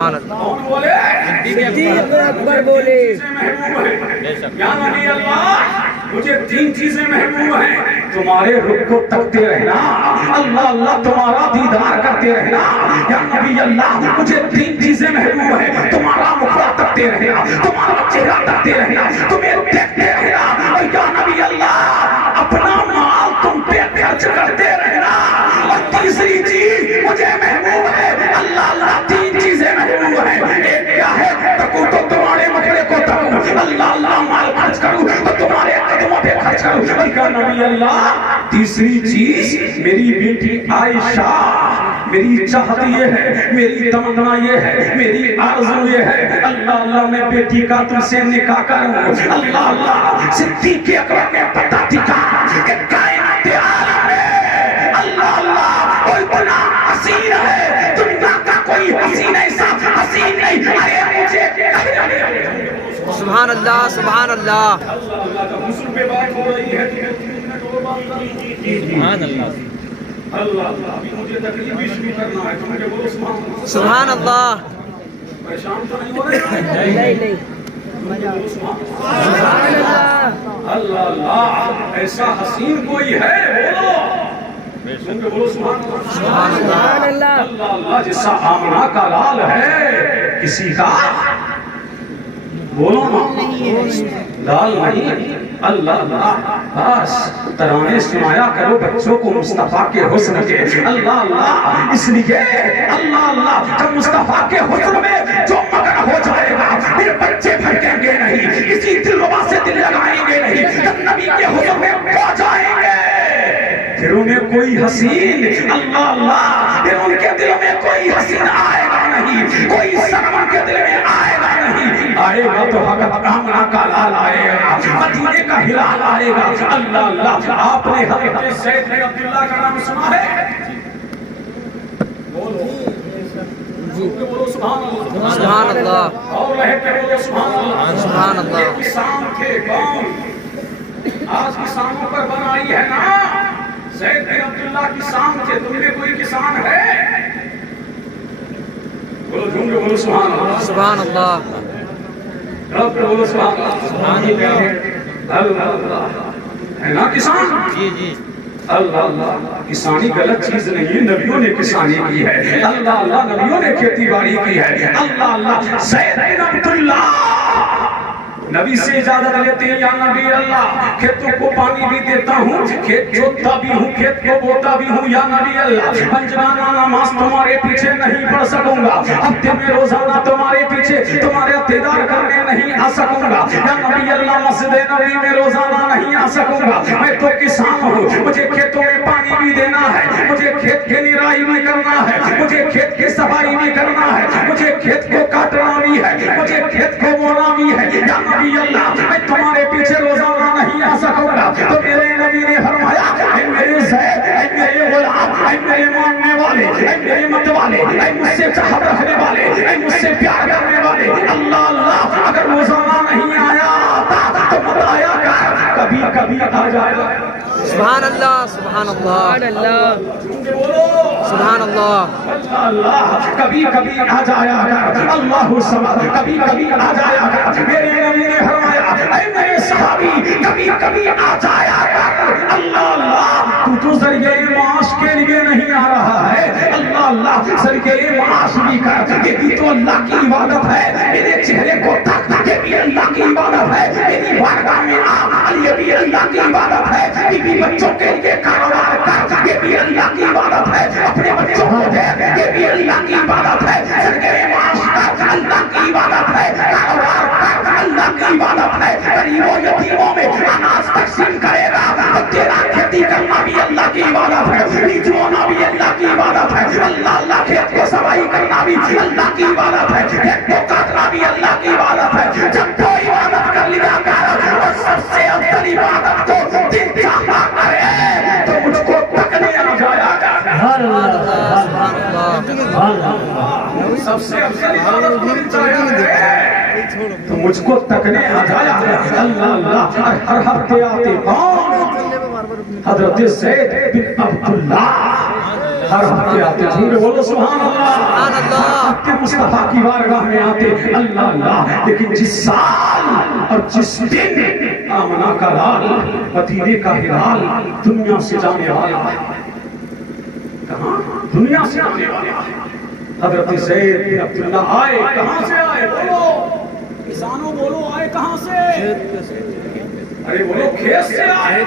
کون بولے؟ صدیق اکبر بولے یا نبی اللہ مجھے تین چیزیں محبوب ہیں، تمہارے رخ کو تکتے رہنا، اللہ اللہ تمہارا دیدار کرتے رہنا۔ یا نبی اللہ مجھے تین چیزیں محبوب ہیں، تمہارا مخ تکتے رہنا، تمہارا چہرہ تکتے رہنا، تمہیں دیکھتے رہنا۔ اور یا نبی اللہ اپنا مال تم پہ خرچ کرتے رہنا۔ اور تیسری چیز مجھے محبوب ہے، اللہ اللہ تین چیزیں محبوب ہیں، ایک کیا ہے؟ تکو تو تمہارے مکڑے کو تکو، اللہ اللہ مال خرچ کروں تو تمہارے قدموں پہ خرچ کروں۔ اور یا نبی اللہ تیسری چیز میری بیٹی عائشہ، میری چاہت یہ ہے، میری تمنا یہ ہے، میری آرزو یہ ہے، اللہ اللہ میں بیٹی کا تم سے نکاح کروں۔ اللہ اللہ صدیق اکبر نے پتہ دکھا کہ کائنات عالم میں اللہ اللہ کوئی بنا حسین ہے، دنیا کا کوئی حسین ایسا حسین نہیں۔ ارے مجھے سبحان اللہ سبحان اللہ اللہ اللہ کا حسن پہ بات ہو رہی ہے، سبحان اللہ اللہ اللہ ابھی مجھے تقریب بھی شروع کرنا ہے، تو مجھے بولو سبحان اللہ پریشان تو نہیں ہو رہے؟ نہیں سبحان اللہ اللہ اللہ ایسا حسین کوئی ہے بولو، بولو سبحان اللہ اللہ اللہ جیسا آمنہ کا لال ہے کسی کا بولو لال نہیں۔ اللہ اللہ بس ترانے سنایا کرو بچوں کو مصطفیٰ کے حسن کے، اللہ اللہ اس لیے اللہ اللہ جب مصطفیٰ کے حسن میں جو مگر ہو جائے گا پھر بچے بھڑکیں گے نہیں، کسی دلربا سے دل لگائیں گے نہیں، جب نبی کے حسن میں پہنچ جائیں گے پھر انہیں کوئی حسین اللہ اللہ پھر ان کے دل میں کوئی حسین آئے گا نہیں، کوئی سنم ان کے دل میں آئے گا نہیں، آئے گا تو حضرت آمنہ کا لال آئے گا، مدینے کا ہلال آئے گا۔ اللہ اللہ آپ نے حضرت سید عبداللہ کا نام سنا ہے؟ بولو سبحان اللہ اور رہے پہ بولو سبحان اللہ۔ یہ کسان تھے کون؟ آج کسانوں پر بنائی ہے نا، سید عبداللہ کسان تھے، تم میں کوئی کسان ہے؟ بولو جھوم کے بولو سبحان اللہ سبحان اللہ رب بولو سبحان اللہ اللہ اللہ ہے نا کسان؟ جی جی اللہ اللہ کسانی غلط چیز نہیں، نبیوں نے کسانی کی ہے، اللہ اللہ نبیوں نے کھیتی باڑی کی ہے، اللہ اللہ سید عبداللہ نبی سے اجازت لیتے ہیں، یا نبی اللہ کھیتوں کو پانی بھی دیتا ہوں، کھیت جوتتا بھی ہوں، کھیت کو بوتا بھی ہوں، یا نبی اللہ پنجگانہ نماز تمہارے پیچھے نہیں پڑھ سکوں گا، ہفتے میں روزانہ تمہارے پیچھے تمہارے اقتدار کرنے نہیں آ سکوں گا، یا نبی اللہ مسجد نبی میں روزانہ نہیں آ سکوں گا، میں تو کسان ہوں، مجھے کھیتوں میں پانی بھی دینا ہے، مجھے کھیت کی نرائی بھی کرنا ہے، مجھے کھیت کی صفائی بھی کرنا ہے، مجھے کھیت کو کاٹنا بھی ہے، مجھے کھیت کو بونا بھی ہے، یا نبی اللہ میں تمہارے پیچھے روزانہ نہیں آ سکوں گا۔ تو میرے نبی نے فرمایا اے میرے زید، اے میرے غلام، اے میرے ماننے والے، اے میرے مت والے، اے مجھ سے چاہت رکھنے والے، اے مجھ سے پیار کرنے والے، اللہ اللہ اگر روزانہ نہیں آیا تو مت آیا کر، کبھی کبھی آ جائے گا۔ سبحان اللہ سبحان اللہ سبحان اللہ اللہ کبھی کبھی آ جایا کر، اللہ سمد کبھی کبھی آ جایا کر۔ میرے نبی نے فرمایا اے میرے صحابی کبھی کبھی آ جایا کر، اللہ اللہ تو ذریعہ معاش کے لیے نہیں آ رہا ہے، اللہ اللہ ذریعہ معاش بھی کر، یہ بھی تو اللہ کی عبادت ہے، میرے چہرے کو تک یہ بھی اللہ کی عبادت ہے، میری بارگاہ میں آ یہ بھی اللہ کی عبادت ہے، بیوی بچوں کے لیے کاروبار کر یہ بھی اللہ کی عبادت ہے، اپنے بچوں کو دے یہ بھی اللہ کی عبادت ہے، ذریعہ معاش کر اللہ کی عبادت ہے، کاروبار کر اللہ کی عبادت ہے، غریبوں یتیموں میں اناج تقسیم کرے گا تو تیرا کھیتی کرنا بھی اللہ کی عبادت ہے، بیج بونا بھی اللہ کی عبادت ہے، اللہ اللہ کھیت کو صفائی کرنا بھی اللہ کی عبادت ہے، کھیت کو کاٹنا بھی اللہ کی عبادت ہے۔ جب تو عبادت کر لیا کر اور سب سے افضل عبادت کو دل چاہتا کرے تو مجھ کو تکنے آ جایا کر، سب سے افضل عبادت کو دل چاہتا کرے تو مجھ کو تکنے آ جایا کر۔ اللہ اللہ ہر ہفتے آتے کون؟ حضرت زید بن عبداللہ ہر ہفتے آتے جھوٹے بولو سبحان اللہ کہ مصطفیٰ کی بارگاہ میں آتے اللہ اللہ لیکن جس سال اور جس دن آمنہ کا لال مدینے کا ہلال دنیا سے جانے والا کہاں دنیا سے آنے والا حضرت زید بن عبداللہ آئے کہاں سے آئے بولو کسانوں بولو آئے کہاں سے ارے بولو کھیت سے آئے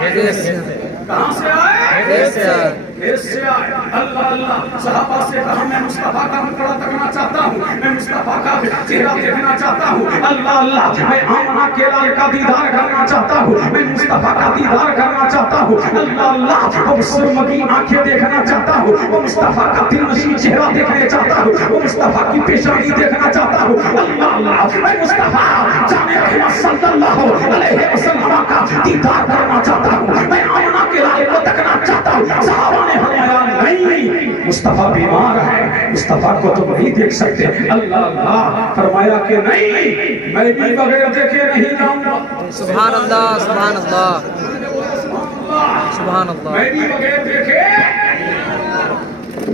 کہاں سے آئے کھیت سے آئے اللہ اللہ صحابہ سے کہا میں مصطفیٰ کا مقرہ تکنا چاہتا ہوں میں مصطفیٰ کا چہرہ دیکھنا چاہتا ہوں اللہ اللہ میں آمنہ کے لال کا دیدار کرنا چاہتا ہوں میں مصطفیٰ کا دیدار کرنا چاہتا ہوں اللہ اللہ وہ سرمگی آنکھیں دیکھنا چاہتا ہوں وہ مصطفیٰ کا دل نشین چہرہ دیکھنا چاہتا ہوں وہ مصطفیٰ کی پیشانی دیکھنا چاہتا ہوں اللہ اللہ میں مصطفیٰ جامع رحمت صلی اللہ علیہ وسلم کا دیدار کرنا چاہتا ہوں میں آمنہ کے لال کو تکنا چاہتا ہوں صحابہ نے فرمایا نہیں مصطفیٰ بیمار ہے مصطفیٰ کو تم نہیں دیکھ سکتے اللہ اللہ فرمایا کہ نہیں میں بھی بغیر دیکھے نہیں جاؤں گا سبحان اللہ سبحان اللہ سبحان اللہ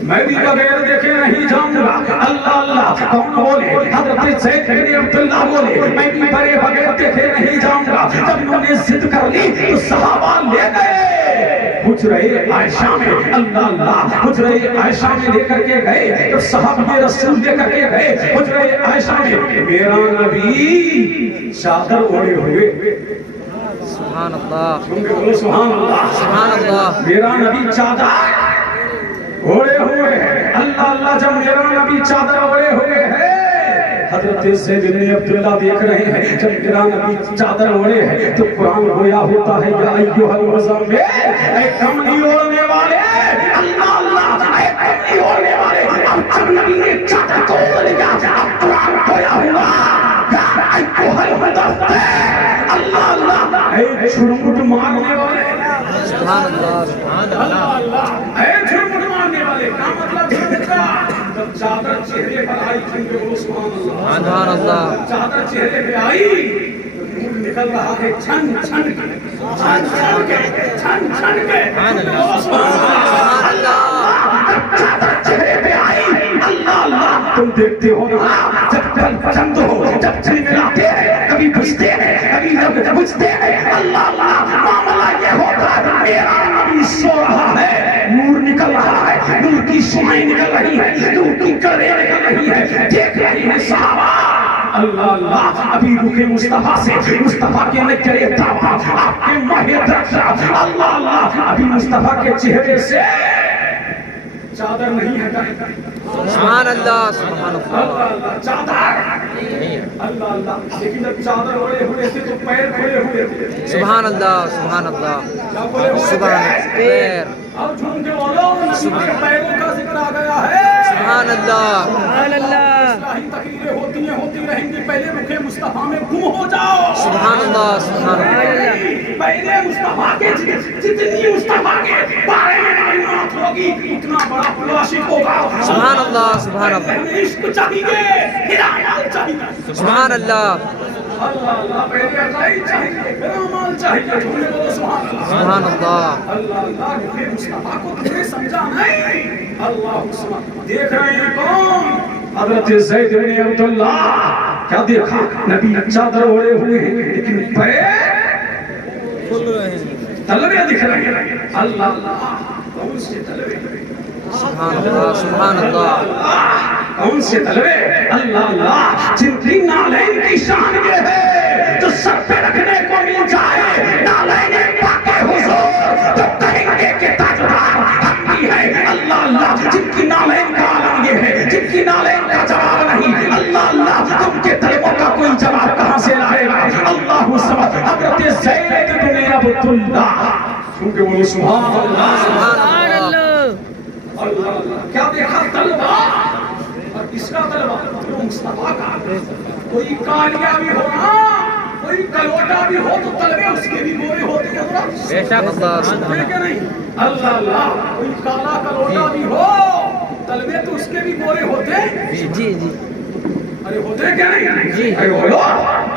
میں بھی بغیر دیکھے نہیں جاؤں گا اللہ اللہ کون بولے حضرت زید بن عبداللہ بولے میں بھی بغیر دیکھے نہیں جاؤں گا جب انہوں نے ضد کر لی تو صحابہ لے گئے حجرہ عائشہ میں اللہ اللہ حجرہ عائشہ میں لے کر کے گئے جب صحابہ رسول لے کر کے گئے حجرہ عائشہ میں میرا نبی چادر اوڑھے ہوئے سبحان اللہ سبحان اللہ سبحان اللہ میرا نبی چادر اوڑھے ہوئے ہیں اللہ اللہ جب میرا نبی چادر اوڑھے ہوئے ہیں حضرت زید بن عبداللہ دیکھ رہے ہیں جب میرا نبی چادر اوڑھے ہیں تو قرآن گویا ہوتا ہے یا ایھا المزمل اے کملی اوڑھنے والے اللہ اللہ اے کملی اوڑھنے والے اب جب نبی نے چادر کو اوڑھ لیا اب قرآن گویا ہوا یا ایھا المزمل اللہ اللہ اے چھڑمٹ مارنے والے سبحان اللہ سبحان اللہ اے چھڑمٹ مارنے والے کیا مطلب چھڑمٹ کا جب چادر چہرے پر آئی کیونکہ وہ سبحان اللہ چادر چہرے پہ آئی نور نکل رہا ہے چھن چھن کے چھن چھن کے چھن چھن کے سبحان اللہ چادر چہرے پہ آئی اللہ اللہ تم دیکھتے ہو نا جب کل پسند ہو جب چل ملاتے ہیں کبھی بجھتے ہیں کبھی جب بجھتے ہیں اللہ اللہ معاملہ یہ ہوتا ہے میرا نبی سو رہا ہے نور نکل رہا ہے نور کی شعائیں نکل رہی ہیں نور کی کریں نکل رہی ہیں دیکھ رہی ہیں صحابہ اللہ اللہ ابھی رخ مصطفیٰ سے مصطفیٰ کے نکرے تابا آپ کے ماہ درخشا اللہ اللہ ابھی مصطفیٰ کے چہرے سے چادر نہیں ہٹائے سبحان اللہ سبحان اللہ اللہ چادر اللہ اللہ لیکن جب چادر اوڑھے ہوئے تھے تو پیر کھلے ہوئے تھے سبحان اللہ سبحان اللہ سبحان پیر اب جھوم کے بولو نبی کے پیروں کا ذکر آ گیا ہے سبحان اللہ سبحان اللہ اصلاحی تقریریں ہوتی رہیں گی پہلے رخ مصطفیٰ میں گم ہو جاؤ سبحان اللہ سبحان اللہ پہلے مصطفیٰ کے جتنی مصطفیٰ کے بارے میں معلومات ہوگی اتنا بڑا عاشق ہوگا سبحان اللہ سبحان اللہ عشق چاہیے ہدایت چاہیے سبحان اللہ اللہ اللہ پہلے عقائد چاہیے پھر اعمال چاہیے جھولے بولو سبحان اللہ سبحان اللہ اللہ اللہ رخ مصطفیٰ کو تم نے سمجھا نہیں اللہ سبحان دیکھ رہے ہیں کون حضرت زید بن عبداللہ کیا دیکھا نبی چادر اوڑھے ہوئے ہیں لیکن پیر تلوے دکھ رہے ہیں اللہ اللہ کون سے تلوے سبحان اللہ سبحان اللہ کون سے تلوے اللہ اللہ جن کی نالین کی شان یہ ہے جو سر پہ رکھنے کو مل جائے نالین پاک حضور تو کہیں گے کہ تاجدار ہم بھی ہے اللہ اللہ جن کی نالین کا عالم یہ ہے جن کی نالین کا جواب نہیں اللہ اللہ تم کے طلبوں کا کوئی جواب کہاں سے لائے گا اللہ سبحان حضرت زید بن عبداللہ کیونکہ وہ سبحان اللہ سبحان اللہ اللہ اللہ کیا دیکھا طلبہ اور کس کا طلبہ جو مصطفیٰ کا کوئی کالیا بھی ہوگا کوئی کلوٹا بھی ہو تو طلبے اس کے بھی گورے ہوتے ہیں بے شک اللہ سبحان کہ نہیں اللہ اللہ کوئی کالا کلوٹا بھی ہو طلبے تو اس کے بھی گورے ہوتے جی جی ارے ہوتے کیا نہیں ارے بولو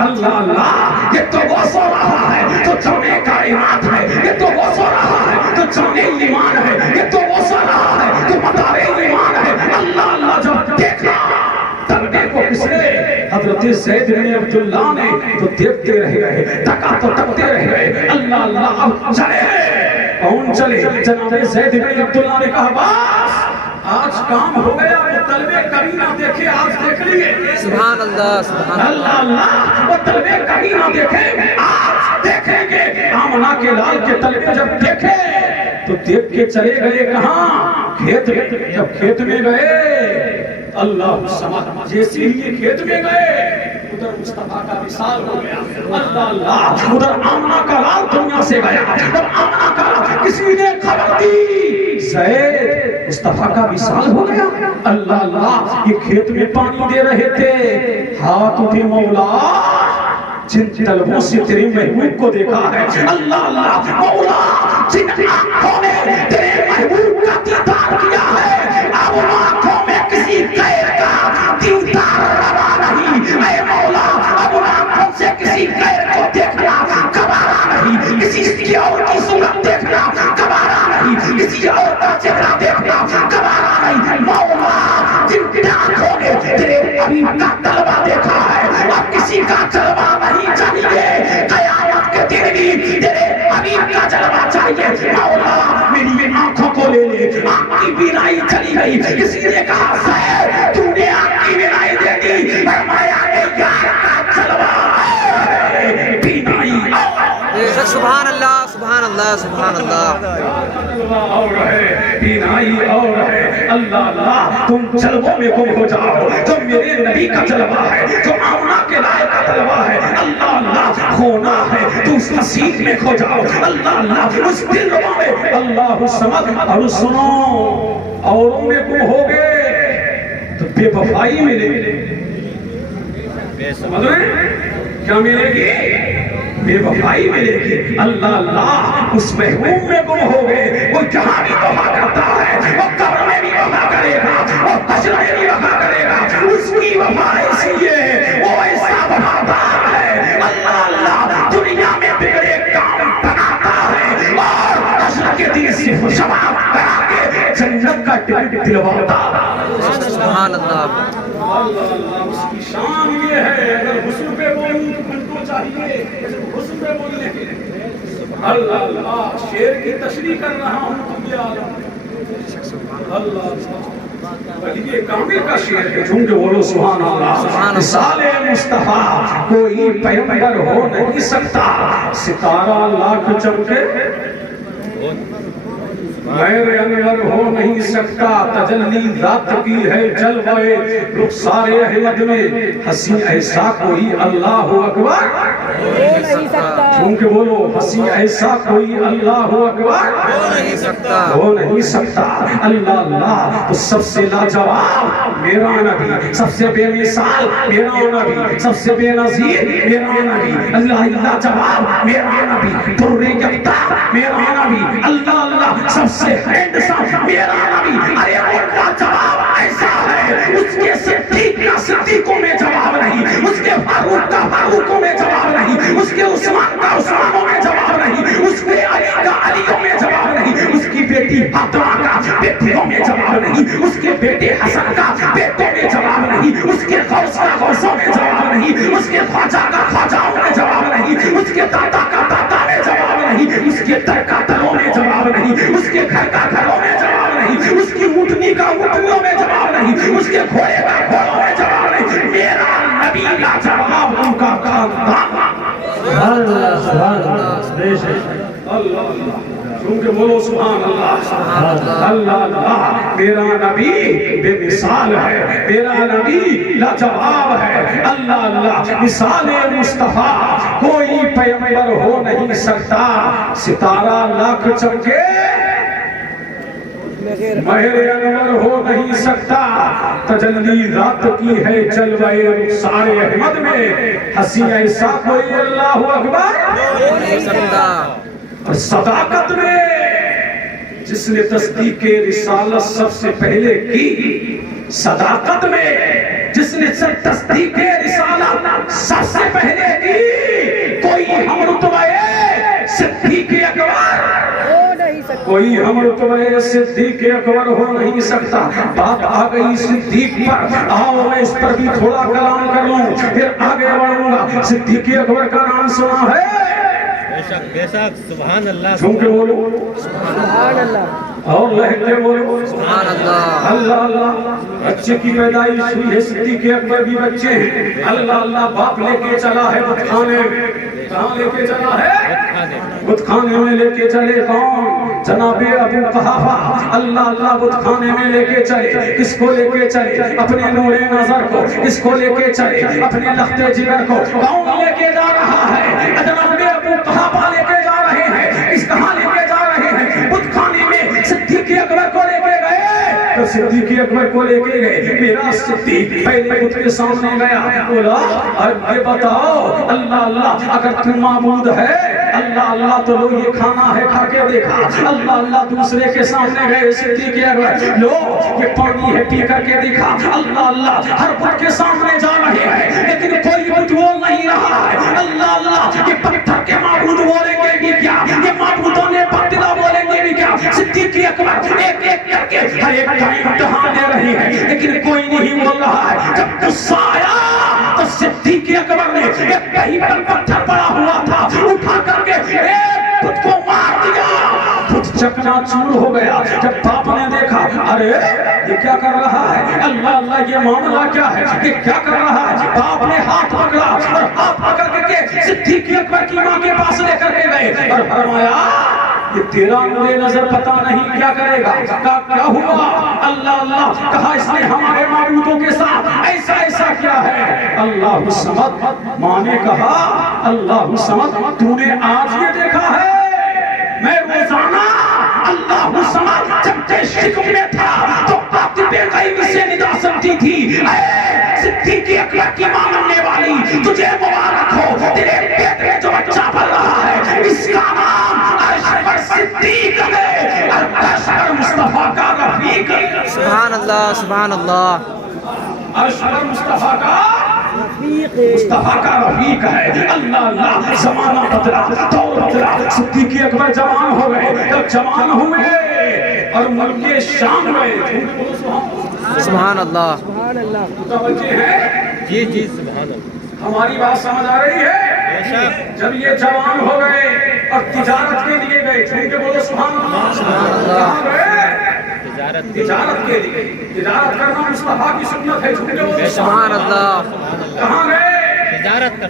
اللہ اللہ یہ تو وہ سو رہا ہے تو جونے کائنات ہے یہ تو وہ سو رہا ہے تو جونے ایمان ہے یہ تو وہ آ رہا ہے تو مدار ایمان ہے۔ اللہ اللہ جب دیکھا تلبے کو کس نے؟ حضرت زید بن عبداللہ نے۔ تو دیکھتے رہ گئے، تکا تو تکتے رہ گئے۔ اللہ اللہ اب چلے۔ کون چلے؟ جناب زید بن عبداللہ نے کہا باس آج کام ہو گیا، وہ طلبے کبھی نہ دیکھے آج دیکھ لیے۔ سبحان اللہ سبحان اللہ اللہ وہ طلبے کبھی نہ دیکھے آج دیکھیں گے۔ آمنہ کے لال کے طلبے جب دیکھے تو دیکھ کے چلے گئے کہاں؟ کھیت میں۔ جب کھیت میں گئے اللہ سمجھ جیسی ہی کھیت میں گئے ادھر مصطفیٰ کا وصال ہو گیا۔ اللہ اللہ ادھر آمنہ کا لال دنیا سے گیا۔ جب آمنہ کا لال کسی نے خبر دی زید مصطفیٰ کا وصال ہو گیا۔ اللہ اللہ یہ کھیت میں پانی دے رہے تھے، ہاتھ اٹھے مولا جن طلبوں سے تیرے محبوب کو دیکھا ہے۔ اللہ اللہ مولا جن آنکھوں نے تیرے محبوب کا دیدار کیا ہے اب ان آنکھوں میں کسی غیر کا دیدار روا نہیں۔ اے مولا اب ان آنکھوں سے کسی غیر کو دیکھنا گوارا نہیں، کسی اور کی صورت دیکھنا گوارا نہیں، کسی اور کا چہرہ دیکھنا گوارا نہیں۔ مولا جن آنکھوں نے تیرے حبیب کا طلبہ دیکھا ہے اب کسی کا جلوہ نہیں چاہیے، قیامت کے دن بھی تیرے حبیب کا جلوہ چاہیے۔ مولا میری آنکھوں کو لے لے، آنکھ کی بینائی چلی گئی۔ کسی نے کہا زید تو نے آنکھ کی بینائی دے دی، فرمایا اے یار کا جلوہ ہے بینائی۔ سبحان اللہ سبحان اللہ سبحان اللہ۔ اور ہے بینائی اور ہے۔ اللہ اللہ تم جلووں میں گم ہو جاؤ، جو میرے نبی کا جلوہ ہے، جو آمنہ کے لائق کا جلوہ ہے۔ اللہ اللہ کھونا ہے تو اس نصیب میں کھو جاؤ۔ اللہ اللہ اس دل ربا میں اللہ سمجھ۔ اور سنو اوروں میں گم ہو گئے تو بے وفائی ملے گی، سمجھ رہے ہیں کیا ملے گی؟ بے وفائی ملے گی۔ اللہ اللہ اس محبوب میں گم ہو گئے، وہ جہاں بھی وفا کرتا ہے، وہ قبر میں بھی وفا کرے گا، وہ حشر میں بھی وفا کرے گا۔ اس کی وفا ایسی ہے، وہ ایسا وفادار ہے۔ اللہ اللہ دنیا میں بگڑے کام بناتا ہے اور حشر کے دن صرف شباب کرا کے جنت کا ٹکٹ دلواتا ہے۔ سبحان اللہ۔ اللہ اللہ اس کی شان یہ ہے، اگر حسن پہ بولوں تو گھنٹوں چاہیے حسن پہ بولنے کے۔ اللہ اللہ شیر کی تشریح کر رہا ہوں تم یہ عالم۔ اللہ ولی کامل کا شیر ہے، جھوم کے بولو سبحان اللہ۔ مثال مصطفیٰ کوئی پیغمبر ہو نہیں سکتا، ستارہ لاکھ چمکے غیر انور ہو نہیں سکتا، تجلی ذات کی ہے جلوہ رخسار احمد میں، ہنسی ایسا کوئی اللہ اکبر ہو نہیں سکتا، کیونکہ بولو ہنسی ایسا کوئی اللہ اکبر ہو نہیں سکتا، ہو نہیں سکتا۔ اللہ اللہ تو سب سے لاجواب میرا نبی، سب سے بے مثال میرا نبی، سب سے بے نظیر میرا نبی، اللہ اللہ جواب میرا نبی، در یکتا میرا نبی، اللہ اللہ سب سے ہینڈسم میرا نبی۔ ارے ان کا جواب ایسا ہے، اس کے صدیق کا صدیقوں میں جواب نہیں، اس کے فاروق کا فاروقوں میں جواب نہیں، اس کے عثمان کا عثمانوں میں جواب نہیں، اس کے علی کا علیوں میں جواب نہیں، اس کی بیٹی فاطمہ کا بیٹیوں میں جواب نہیں، اس کے بیٹے حسن کا بیٹوں میں جواب نہیں، اس کے غوث کا غوثوں میں جواب نہیں، اس کے خواجہ کا خواجاؤں میں جواب نہیں، اس کے دادا کا دادا میں جواب نہیں، اس کے در کا دروں میں جواب نہیں، اس کے گھر کا گھروں میں جواب نہیں، اس کی اونٹنی کا اونٹنیوں میں جواب نہیں، اس کے گھوڑے کا گھوڑوں میں جواب نہیں۔ میرا نبی کا جواب ان کا خاندان۔ کیونکہ بولو سبحان اللہ۔ اللہ اللہ میرا نبی بے مثال ہے، میرا نبی لاجواب ہے۔ اللہ اللہ مثال مصطفیٰ کوئی پیغمبر ہو نہیں سکتا، ستارہ لاکھ چمکے مہر انور ہو نہیں سکتا، تجلی ذات کی ہے جلوہ رخسار احمد میں، ہنسی ایسا کوئی اللہ اکبر ہو نہیں سکتا۔ اور صداقت میں جس نے تصدیق رسالت سب سے پہلے کی، صداقت میں جس نے تصدیق رسالت سب سے پہلے کی، کوئی ہم رتبہ صدیق اکبر ہو نہیں سکتا۔ کوئی ہم رتبے صدیق اکبر ہو نہیں سکتا. بات آ گئی صدیق پر, آؤ میں اس پر بھی تھوڑا کلام کر لوں پھر آگے بڑھوں گا. صدیق اکبر کا نام سنا ہے؟ بے شک سبحان اللہ. جھوم کے بولو سبحان اللہ. اور لہج کے بولو سبحان اللہ. اللہ اللہ. بچے کی پیدائش ہوئی ہے, صدیق اکبر بھی بچے ہیں. اللہ اللہ. باپ لے کے چلا ہے بت خانے میں. کہاں لے کے چلا ہے؟ بت خانے میں لے کے چلے. کون؟ جناب ابو قحافہ. اللہ اللہ. بت خانے میں لے کے چلے. کس کو لے کے چلے؟ اپنے نور نظر کو. کس کو لے کے چلے؟ اپنے لخت جگر کو. کون لے کے جا رہا ہے؟ جناب ابو قحافہ لے کے جا رہے ہیں. اس کہاں لے کے جا رہے ہیں؟ بت خانے میں صدیق اکبر کو لے کے گئے. تو صدیق اکبر کو لے کے گئے. میرا صدیق پہلے بت کے سامنے گیا, بولا یہ بتاؤ اللہ اللہ اگر تم معبود ہے اللہ اللہ تو لو یہ کھانا ہے کھا کے دیکھا. اللہ اللہ. دوسرے کے سامنے گئے صدیق اکبر, لو یہ پانی ہے پی کر کے دیکھا. اللہ اللہ. ہر بت کے سامنے جا رہے ہیں لیکن کوئی بت بول نہیں رہا ہے. اللہ اللہ. یہ پتھر کے معبود بولیں گے بھی کیا؟ یہ معبودوں نے پتلا بولیں گے بھی کیا؟ صدیق اکبر ایک ایک کر کے ہر ایک کا امتحان دے رہی ہے لیکن کوئی نہیں بول رہا ہے. جب غصہ آیا تو صدیق اکبر نے ایک کہیں پر پتھر پڑا ہوا تھا اٹھا کر کے ایک بت کو مار دیا. بت چکنا چور ہو گیا. جب باپ نے دیکھا ارے یہ کیا کر رہا ہے؟ اللہ اللہ. یہ معاملہ کیا ہے؟ یہ کیا کر رہا ہے؟ باپ نے ہاتھ پکڑا اور ہاتھ پکڑ کے صدیق اکبر کی ماں کے پاس لے کر کے گئے اور فرمایا یہ تیرا نور نظر پتا نہیں کیا کرے گا. کیا ہوا؟ اللہ اللہ. کہا اس نے ہمارے معبودوں کے ساتھ ایسا ایسا کیا ہے. اللہ سمد. ماں نے کہا اللہ سمد تو نے آج یہ دیکھا ہے؟ میں روزانہ اللہ سمد جب تشک میں تھا تو قاطب غیب سے ندا سنتی تھی. صدیق اکبر کی ماننے والی تجھے مبارک ہو, تیرے پیٹ میں جو بچہ پل رہا ہے اس کا نام عرش پر صدیق ہے, عرش پر مصطفیٰ کا رفیق ہے. سبحان اللہ. سبحان اللہ. عرش پر مصطفیٰ کا مصطفیٰ کا رفیق ہے. اللہ اللہ. زمانہ بدلا, دور بدلا. صدیق اکبر جوان ہو گئے. جب جوان ہوئے اور ملک شام گئے. سبحان اللہ. سبحان اللہ. متوجہ ہیں؟ جی جی سبحان اللہ. ہماری بات سمجھ آ رہی ہے؟ جب یہ جوان ہو گئے اور تجارت کے لیے گئے, چھوٹے بولو سبحان اللہ. کہاں گئے؟ تجارت کے لیے. تجارت کرنا مصطفیٰ کی سنت ہے. چھوٹے بولو سبحان اللہ. کہاں گئے؟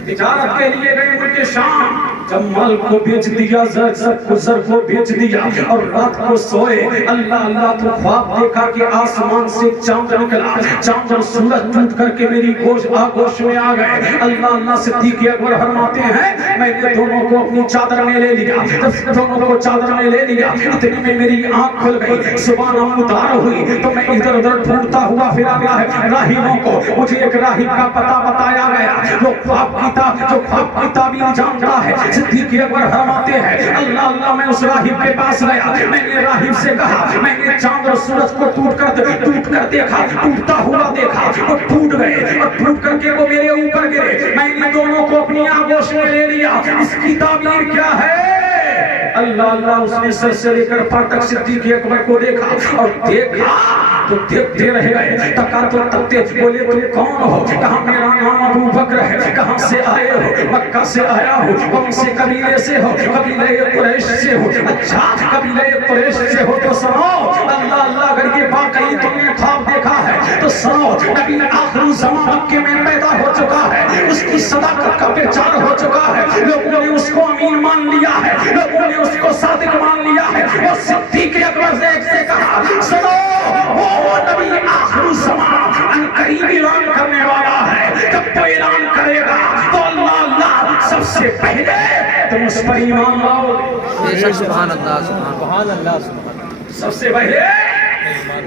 تجارت کے لیے گئے ملک شام. جب مال کو بیچ دیا, زر کو بیچ دیا اور رات کو سوئے. اللہ اللہ. تو خواب دیکھا کہ آسمان سے چاند نکلا. چاند اور سورج ٹوٹ کر کے میری آگوش میں آ گئے. اللہ اللہ. صدیق اکبر فرماتے ہیں میں نے دونوں کو اپنی چادر میں لے لیا. جب دونوں کو چادر میں لے لیا اتنے میں میری آنکھ کھل گئی. صبح نمودار ہوئی تو میں ادھر ادھر ڈھونڈتا ہوا پھرا راہبوں کو. مجھے ایک راہب کا پتہ بتایا گیا جو خواب کی تعبیر جانتا ہے. صدیق اکبر فرماتے ہیں اللہ اللہ. میں اس راہب کے پاس گیا. میں نے راہب سے کہا میں نے چاند اور سورج کو ٹوٹ کر دیکھا, ٹوٹتا ہوا دیکھا. وہ ٹوٹ گئے اور ٹوٹ کر کے وہ میرے اوپر گرے. میں نے دونوں کو اپنی آگوش میں لے لیا. اس کی تعبیر کیا ہے؟ اللہ اللہ. اس نے سر سے لے کر پاؤں تک صدیق اکبر کو دیکھا اور دیکھا تو دیکھتے رہ گئے. تکاتر تکتے بولے تم کون ہو؟ کہا میرا نام ابو بکر ہے. کہاں سے آئے ہو؟ مکہ سے آیا ہو. کون سے قبیلے سے ہو؟ قبیلہ قریش سے ہو. اچھا قبیلہ قریش سے ہو تو سنو. اللہ اللہ. اگر یہ واقعی تم نے خواب دیکھا ہے تو سنو. نبی آخر زمان مکے میں پیدا ہو چکا ہے. اس کی صداقت کا پہچان ہو چکا ہے. لوگوں نے اس کو امین مان لیا ہے. لوگوں نے اس کو صادق مان لیا ہے. وہ صدیق اکبر سے کہا سنو وہ نبی آخر زمان ان قریب اعلان کرنے والا ہے. جب وہ اعلان کرے گا تو اللہ اللہ سب سے پہلے تم اس پر ایمان لاؤ. سبحان اللہ. سبحان اللہ. سب سے پہلے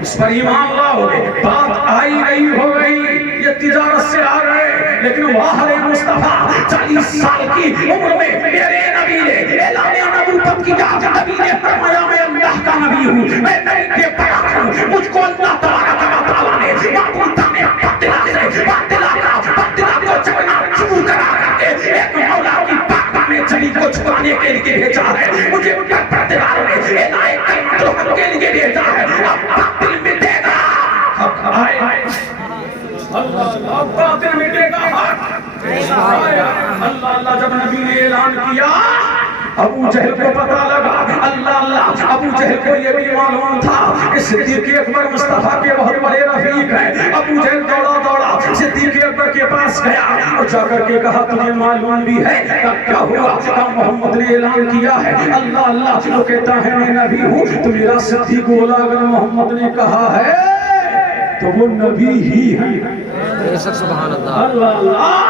اس پر ایمان لاؤ. بات آئی گئی ہو گئی. یہ تجارت سے آ گئے لیکن واہ مصطفیٰ 40 سال کی عمر میں میرے نبی نے اعلان نبوت کیا. نبی نے فرمایا میں اللہ کا نبی ہوں. میں نبی کے پیغام ہوں. مجھ کو اللہ تعالیٰ نے معبودہ میں باطلا کو چکنا چور کرا کر کے ایک مولا کی پاک میں چلی کو چھپا بتانے کے لیے بھیجا ہے، مجھے کٹھر دیوار میں ہدایت کے حق کے لیے بھیجا ہے۔ اب باطل مٹے گا، حق آئے۔ اللہ باطل مٹے گا، حق آئے۔ اللہ جب نبی نے اعلان کیا، ابو جہل کو پتا لگا، اللہ ابو جہل کو یہ بھی معلوم تھا کہ صدیق اکبر مصطفیٰ کے بہت بڑے رفیق ہیں۔ ابو جہل دوڑا صدیق اکبر کے پاس گیا اور جا کر کے کہا تمہیں معلوم بھی ہے تب کیا ہوا؟ محمد نے اعلان کیا ہے، اللہ وہ کہتا ہے میں نبی ہوں، تو میرا صدیق بولا اگر محمد نے کہا ہے تو وہ نبی ہی ہے۔ بے شک سبحان اللہ۔ اللہ